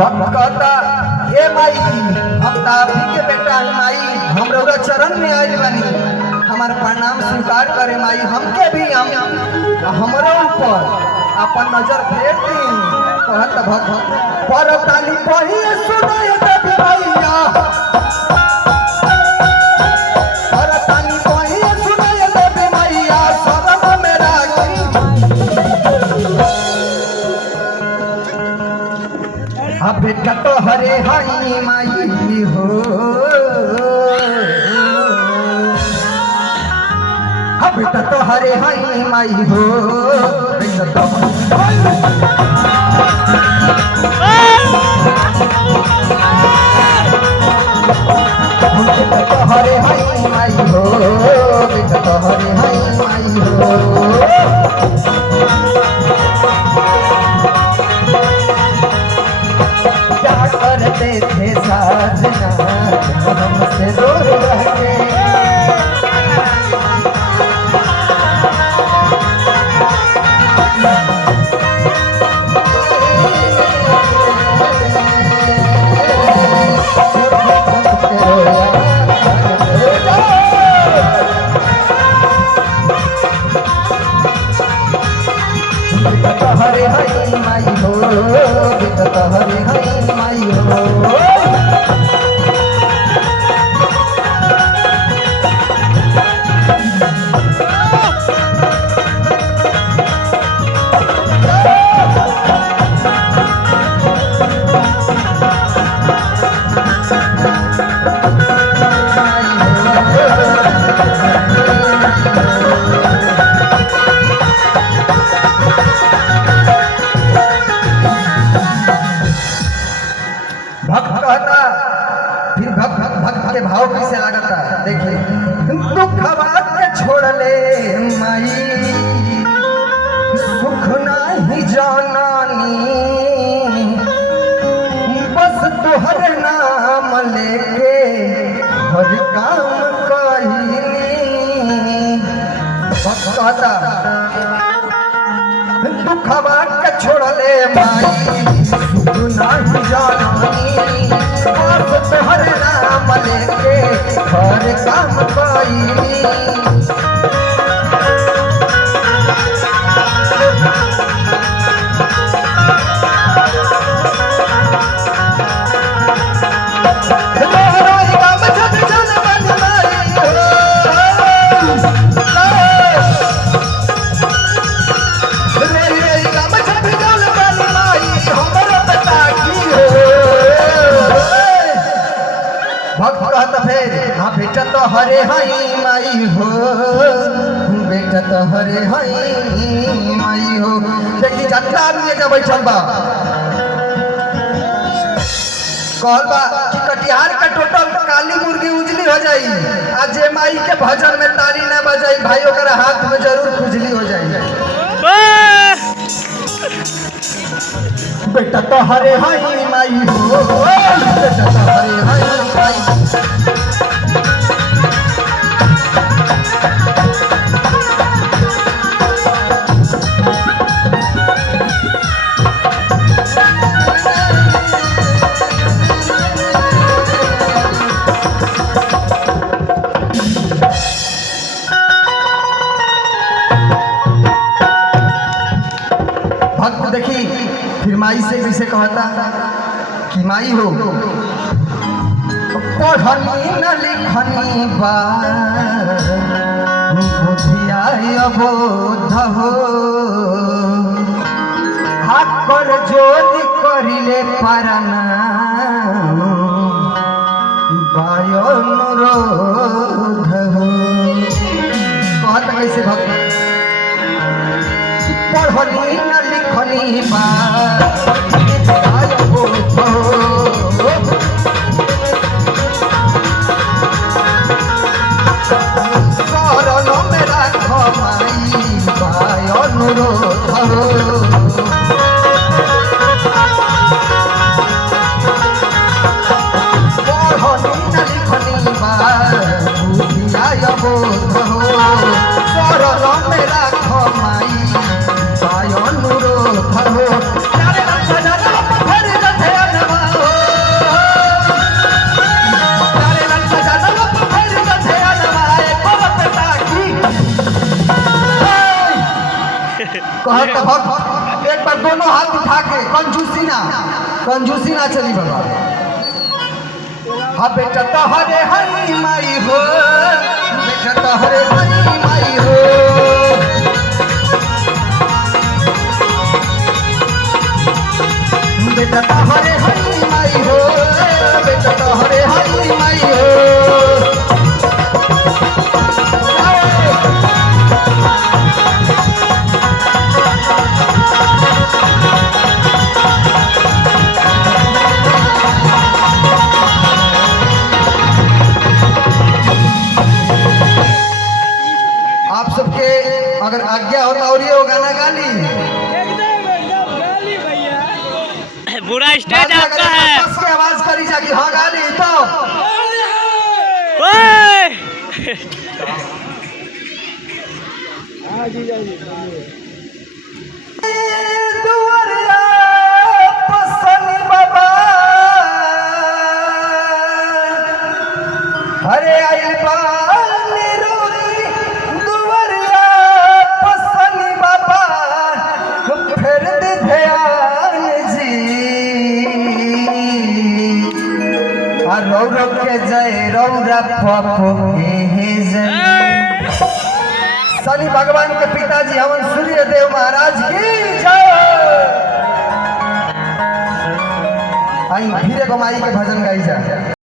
कहता हे माई हम तापी के बेटा ही माई हम रउरा चरण में आइल बानी हमार प्रणाम स्वीकार करे माई हमके भी हमरो ऊपर अपन नजर फेर दी कहत भक्त परताली पहिए सुनाय देवी भैया परताली पहिए सुनाय देवी भैया शरण में राखी अब बेटा तो हरे हाई माई हो अब बेटा तो हरे हाई माई हो बेटा तो हरे हाई माई हो बेटा तो हरे हाई माई हो करते थे साजना हमसे दूर रह के हरे हरी माई हो बेटा हरे हरी माई हो भक्त के भाव कैसे लागता देखिए दुख के छोड़ ले माई सुख नहीं जानानी बस तुहर नाम लेके हर काम कहिनी भक्त कहता दुख के छोड़ ले माई सुख नहीं जानानी बस तुहर नाम लेके हर काम कइनी हाँ बेटा तो हरे हई माई हो बेटा तो हरे हई माई हो देखी जतना आदमी जब बैठल बा कहल बा कि कटिहार का टोटल काली मुर्गी उजली हो जाई आज जे माई के भजन में ताली ना बजाई भाई ओकर हाथ में जरूर खुजली हो जाई बेटा तो हरे हई माई हो बेटा तो हरे हई माई भक्त देखी फिर माई से कैसे कहता कि माई हो पढ़नी न लिखनी बा बुधिया अबोध हो हाथ कर जोर करिले पारना अनुरोध हो कहता कैसे भक्त पढ़नी न लिखनी बा शरण में राख माई भाई अनुरोध पढ़नी न लिखनी बा बुधिया बोध हो शरण में राख माई अनुरोध हो होता भक्त एक बार दोनों हाथ उठा के कंजूसी ना चली बाबा। हाँ बेटा तोहरे हरी माई हो, बेटा तोहरे हरी माई हो, बेटा तोहरे हरी माई हो, बेटा तोहरे हरी माई हो। आप सबके अगर आज्ञा होता और ये वो गाना गा ली पूरा स्टेज आपका है। बस की आवाज करी जाके हाँ गा ली तो दुआरिया पसनी बाबा हरे आइल बानी रोरी दुआरिया पसनी बाबा फिर दे ध्यान जी रौरव के जय रौरा पपो के जय। शनि भगवान के पिताजी हवन सूर्य देव महाराज की जय। आई फिर एगो माई के भजन गाई जा।